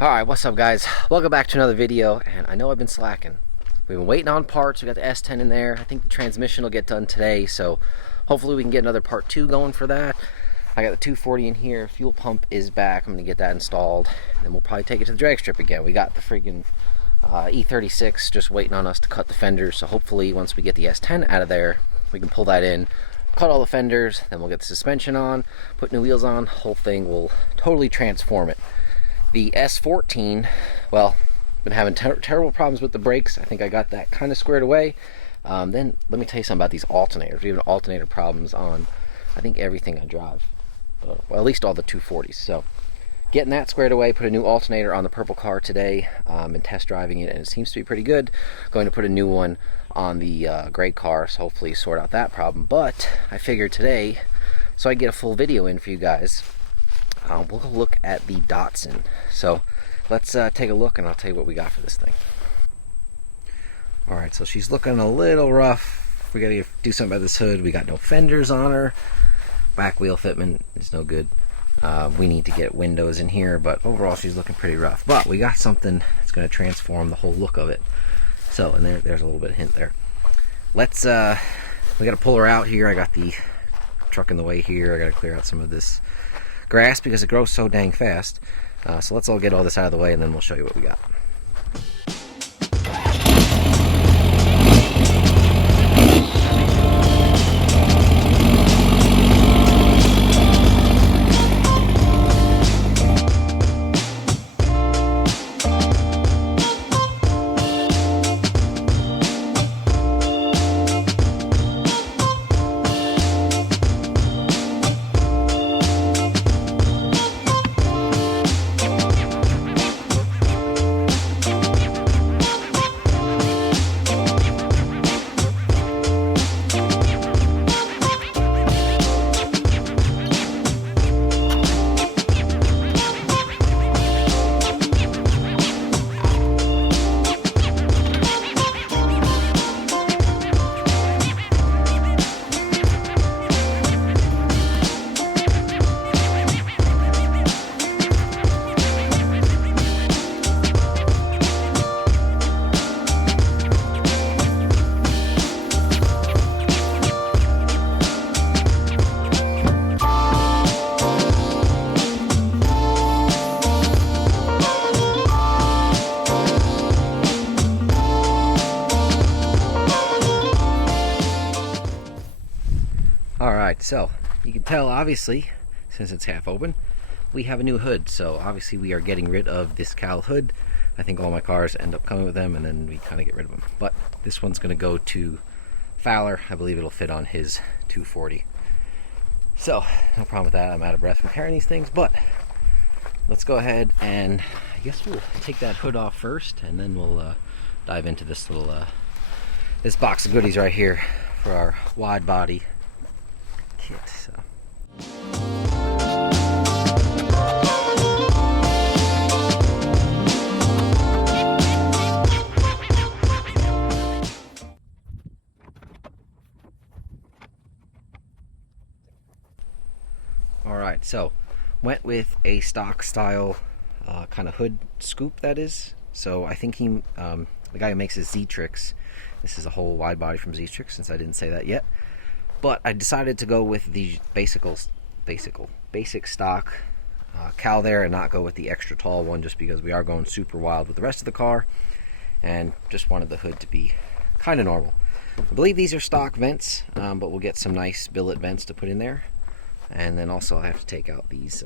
Alright, what's up guys? Welcome back to another video, and I know I've been slacking. We've been waiting on parts. We got the S10 in there. I think the transmission will get done today, so hopefully we can get another part 2 going for that. I got the 240 in here. Fuel pump is back. I'm going to get that installed, and then we'll probably take it to the drag strip again. We got the freaking E36 just waiting on us to cut the fenders, so hopefully once we get the S10 out of there, we can pull that in, cut all the fenders, then we'll get the suspension on, put new wheels on. Whole thing will totally transform it. The S14, well, been having terrible problems with the brakes. I think I got that kind of squared away. Then let me tell you something about these alternators. We have alternator problems on, I think, everything I drive. Well, at least all the 240s. So getting that squared away, put a new alternator on the purple car today, and test driving it, and it seems to be pretty good. Going to put a new one on the gray car, so hopefully sort out that problem. But I figured today, so I get a full video in for you guys, we'll go look at the DATSUN. So let's take a look and I'll tell you what we got for this thing. Alright, so she's looking a little rough. We gotta do something about this hood. We got no fenders on her. Back wheel fitment is no good. We need to get windows in here, but overall she's looking pretty rough. But we got something that's going to transform the whole look of it. So, and there's a little bit of hint there. Let's, we got to pull her out here. I got the truck in the way here. I got to clear out some of this grass because it grows so dang fast. So let's all get all this out of the way and then we'll show you what we got. Alright, so you can tell obviously, since it's half open, we have a new hood. So obviously we are getting rid of this cowl hood. I think all my cars end up coming with them and then we kind of get rid of them. But this one's going to go to Fowler. I believe it'll fit on his 240. So no problem with that. I'm out of breath from carrying these things, but let's go ahead and I guess we'll take that hood off first and then we'll dive into this little this box of goodies right here for our wide body kit. So alright, so went with a stock style kind of hood scoop, that is. So I think he the guy who makes his ztrix, this is a whole wide body from ztrix, since I didn't say that yet. But I decided to go with the basic stock cowl there and not go with the extra tall one, just because we are going super wild with the rest of the car and just wanted the hood to be kind of normal. I believe these are stock vents, but we'll get some nice billet vents to put in there. And then also I have to take out these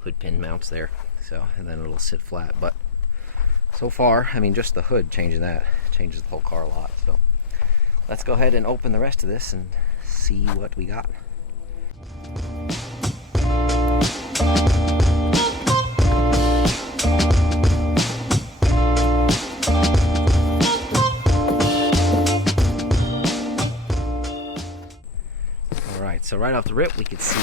hood pin mounts there, so, and then it'll sit flat. But so far, I mean, just the hood, changing that changes the whole car a lot. So let's go ahead and open the rest of this and see what we got. Alright, so right off the rip we can see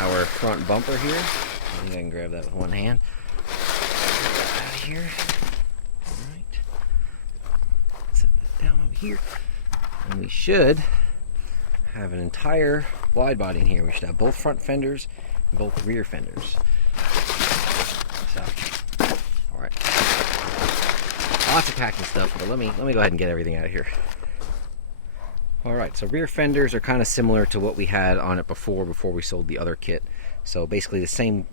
our front bumper here. I think I can grab that with one hand. Get that out of here. Alright. Set that down over here. And we should have an entire wide body in here. We should have both front fenders and both rear fenders. So packing stuff, but let me go ahead and get everything out of here. Alright, so rear fenders are kind of similar to what we had on it before we sold the other kit. So basically the same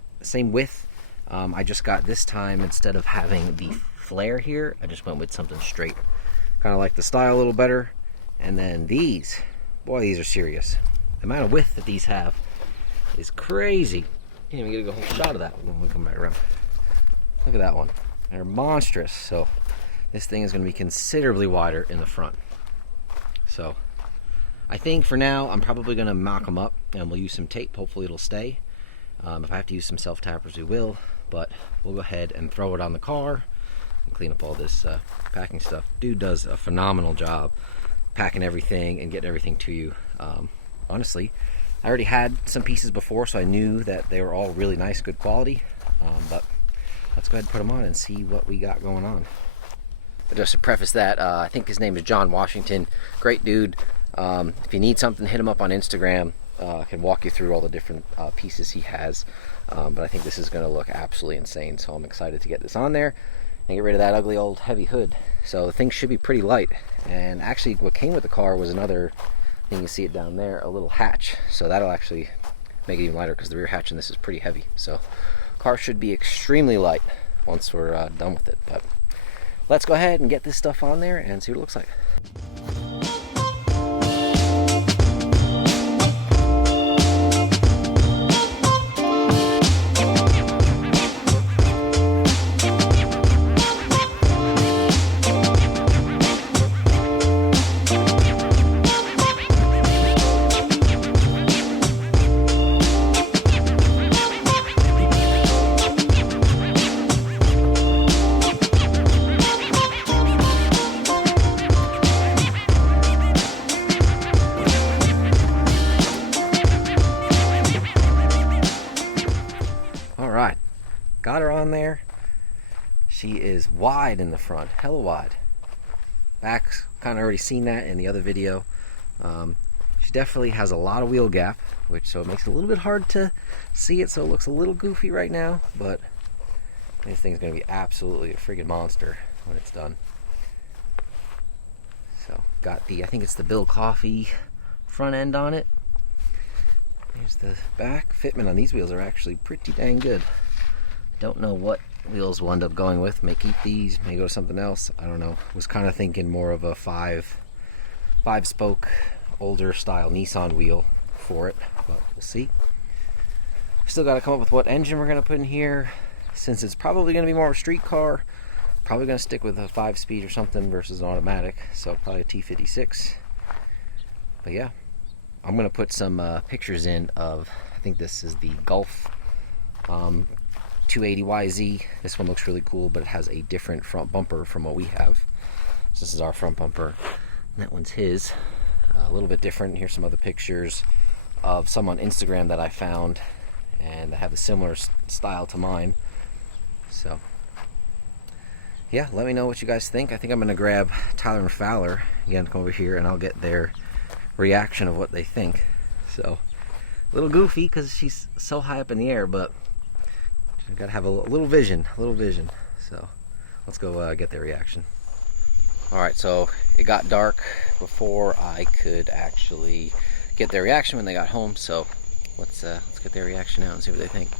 width. I just got this time, instead of having the flare here, I just went with something straight. Kind of like the style a little better. And then these, boy, these are serious. The amount of width that these have is crazy. Can't even get a whole shot of that when we come back around. Look at that one. They're monstrous. So this thing is going to be considerably wider in the front. So I think for now I'm probably going to mock them up and we'll use some tape. Hopefully it'll stay. If I have to use some self-tappers, we will. But we'll go ahead and throw it on the car and clean up all this packing stuff. Dude does a phenomenal job packing everything and getting everything to you. Honestly, I already had some pieces before, so I knew that they were all really nice, good quality. But let's go ahead and put them on and see what we got going on. But just to preface that, I think his name is John Washington. Great dude. If you need something, hit him up on Instagram. I can walk you through all the different pieces he has. But I think this is going to look absolutely insane, so I'm excited to get this on there and get rid of that ugly old heavy hood. So the thing should be pretty light. And actually what came with the car was another thing, you see it down there, a little hatch. So that'll actually make it even lighter because the rear hatch in this is pretty heavy. So car should be extremely light once we're done with it. But let's go ahead and get this stuff on there and see what it looks like. Got her on there. She is wide in the front, hella wide. Back's kind of already seen that in the other video. She definitely has a lot of wheel gap, so it makes it a little bit hard to see it, so it looks a little goofy right now, but this thing's going to be absolutely a friggin' monster when it's done. So got the, I think it's the Bill Coffey front end on it. Here's the back. Fitment on these wheels are actually pretty dang good. Don't know what wheels we'll end up going with. May keep these, may go to something else. I don't know. Was kind of thinking more of a five spoke, older style Nissan wheel for it, but we'll see. Still got to come up with what engine we're going to put in here. Since it's probably going to be more of a street car, probably going to stick with a 5-speed or something versus an automatic. So probably a T56. But yeah, I'm going to put some pictures in of, I think this is the Golf 280YZ. This one looks really cool, but it has a different front bumper from what we have. So this is our front bumper, and that one's his. A little bit different. Here's some other pictures of some on Instagram that I found, and they have a similar style to mine. So yeah, let me know what you guys think. I think I'm gonna grab Tyler and Fowler again, come over here, and I'll get their reaction of what they think. So a little goofy because she's so high up in the air, but I gotta have a little vision, So let's go get their reaction. All right, so it got dark before I could actually get their reaction when they got home. So let's get their reaction now and see what they think.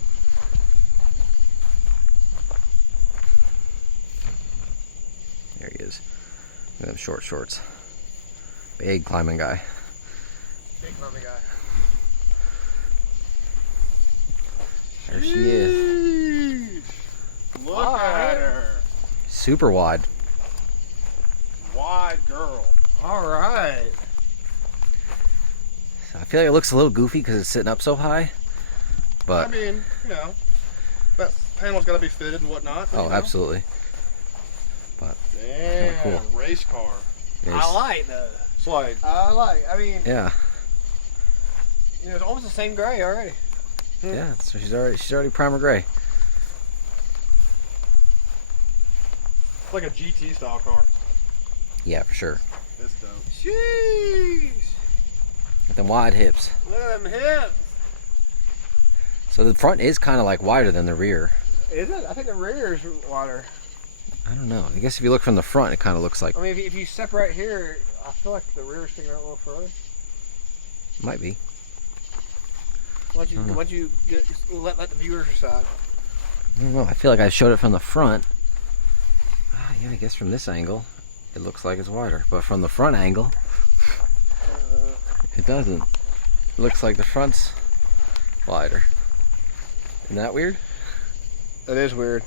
There he is. Look at them short shorts. Big climbing guy. Big climbing guy. There she is. Look at her. Super wide. Wide girl. All right. I feel like it looks a little goofy because it's sitting up so high, but I mean, you know, that panel's got to be fitted and whatnot. Oh, absolutely. But damn, cool. Race car. I like the. It's like, I mean, yeah. You know, it's almost the same gray already. Yeah, so she's already primer gray. It's like a GT style car. Yeah, for sure. It's dope. Jeez. With them wide hips. Look at them hips. So the front is kind of like wider than the rear. Is it? I think the rear is wider. I don't know. I guess if you look from the front, it kind of looks like... I mean, if you step right here, I feel like the rear is sticking out a little further. Might be. Why don't you let the viewers decide? I don't know. I feel like I showed it from the front. Yeah, I guess from this angle, it looks like it's wider. But from the front angle, it doesn't. It looks like the front's wider. Isn't that weird? It is weird.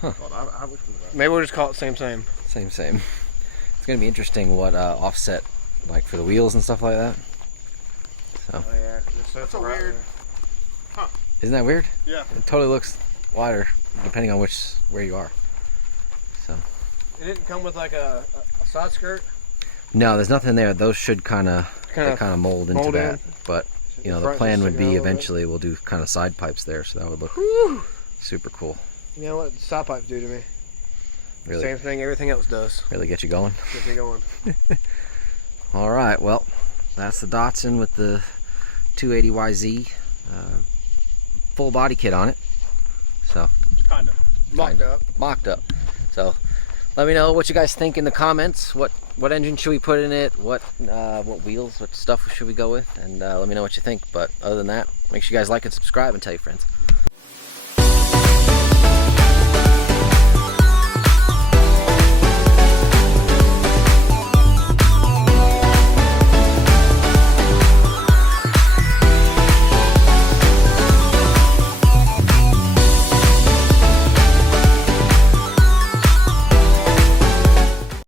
Huh. Well, Maybe we'll just call it same. Same. It's going to be interesting what offset, like for the wheels and stuff like that. So. Oh yeah, that's a weird. Huh. Isn't that weird? Yeah. It totally looks wider depending on where you are. So. It didn't come with like a side skirt. No, there's nothing there. Those should kind of mold into that. But you know, the plan would be eventually we'll do kind of side pipes there, so that would look super cool. You know what side pipes do to me? Really, Same thing everything else does. really get you going. Get me going. All right, well, that's the Datsun with the 280YZ full body kit on it. So Kind of. mocked up. So let me know what you guys think in the comments. What engine should we put in it? What wheels, what stuff should we go with? And let me know what you think. But other than that, make sure you guys like and subscribe and tell your friends.